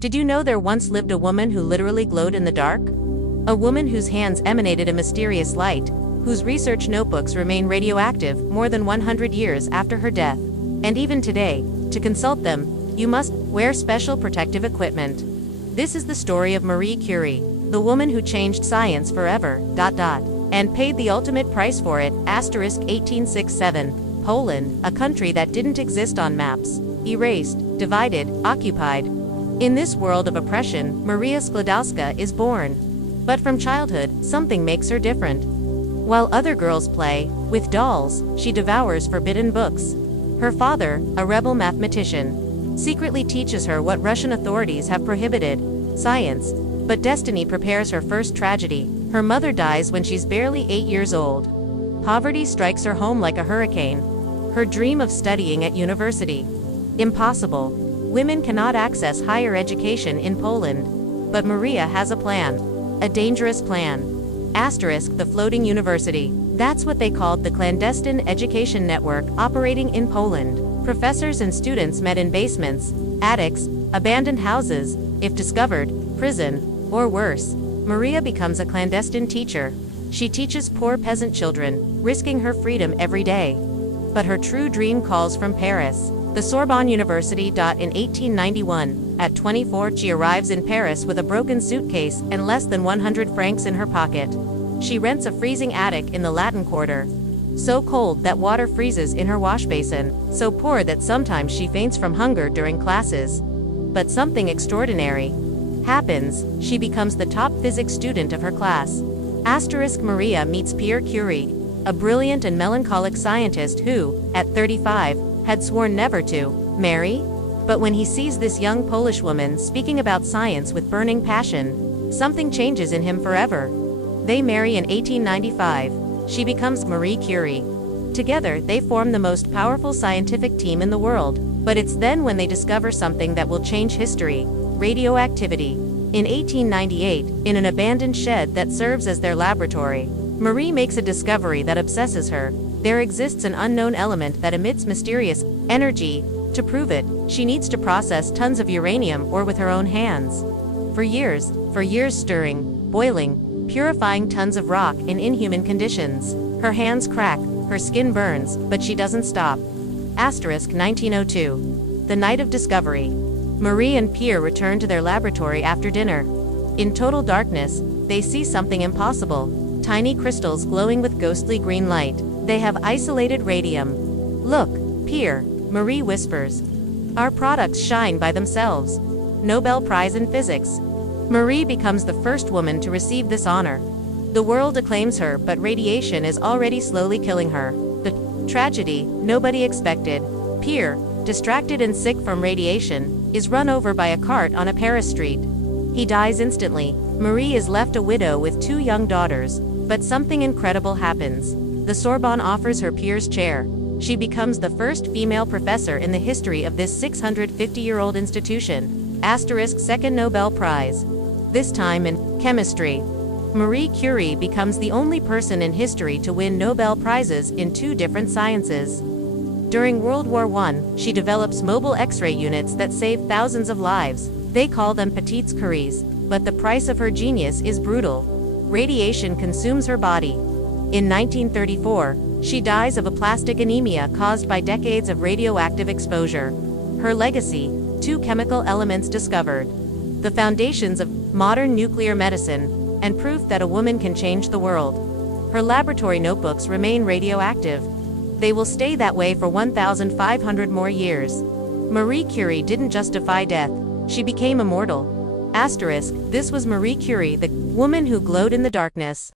Did you know there once lived a woman who literally glowed in the dark? A woman whose hands emanated a mysterious light, whose research notebooks remain radioactive more than 100 years after her death. And even today, to consult them, you must wear special protective equipment. This is the story of Marie Curie, the woman who changed science forever, and paid the ultimate price for it, 1867, Poland, a country that didn't exist on maps, erased, divided, occupied. In this world of oppression, Maria Sklodowska is born. But from childhood, something makes her different. While other girls play with dolls, she devours forbidden books. Her father, a rebel mathematician, secretly teaches her what Russian authorities have prohibited, science. But destiny prepares her first tragedy. Her mother dies when she's barely 8 years old. Poverty strikes her home like a hurricane. Her dream of studying at university. Impossible. Women cannot access higher education in Poland. But Maria has a plan. A dangerous plan. The floating university. That's what they called the clandestine education network operating in Poland. Professors and students met in basements, attics, abandoned houses, if discovered, prison, or worse. Maria becomes a clandestine teacher. She teaches poor peasant children, risking her freedom every day. But her true dream calls from Paris, the Sorbonne University. In 1891, at 24, she arrives in Paris with a broken suitcase and less than 100 francs in her pocket. She rents a freezing attic in the Latin Quarter. So cold that water freezes in her wash basin, so poor that sometimes she faints from hunger during classes. But something extraordinary happens. She becomes the top physics student of her class. Maria meets Pierre Curie, a brilliant and melancholic scientist who, at 35, had sworn never to marry. But when he sees this young Polish woman speaking about science with burning passion, something changes in him forever. They marry in 1895. She becomes Marie Curie. Together, they form the most powerful scientific team in the world. But it's then when they discover something that will change history: radioactivity. In 1898, in an abandoned shed that serves as their laboratory, Marie makes a discovery that obsesses her. There exists an unknown element that emits mysterious energy. To prove it, she needs to process tons of uranium ore with her own hands. For years stirring, boiling, purifying tons of rock in inhuman conditions. Her hands crack, her skin burns, but she doesn't stop. 1902. The night of discovery. Marie and Pierre return to their laboratory after dinner. In total darkness, they see something impossible. Tiny crystals glowing with ghostly green light. They have isolated radium. "Look, Pierre," Marie whispers. "Our products shine by themselves." Nobel Prize in Physics. Marie becomes the first woman to receive this honor. The world acclaims her, but radiation is already slowly killing her. The tragedy nobody expected. Pierre, distracted and sick from radiation, is run over by a cart on a Paris street. He dies instantly. Marie is left a widow with 2 young daughters. But something incredible happens. The Sorbonne offers her Pierre's chair. She becomes the first female professor in the history of this 650-year-old institution. Second Nobel Prize. This time in chemistry. Marie Curie becomes the only person in history to win Nobel Prizes in 2 different sciences. During World War I, she develops mobile X-ray units that save thousands of lives. They call them petites Curies, but the price of her genius is brutal. Radiation consumes her body. In 1934, she dies of aplastic anemia caused by decades of radioactive exposure. Her legacy: 2 chemical elements discovered. The foundations of modern nuclear medicine, and proof that a woman can change the world. Her laboratory notebooks remain radioactive. They will stay that way for 1,500 more years. Marie Curie didn't just defy death, she became immortal. This was Marie Curie, the woman who glowed in the darkness.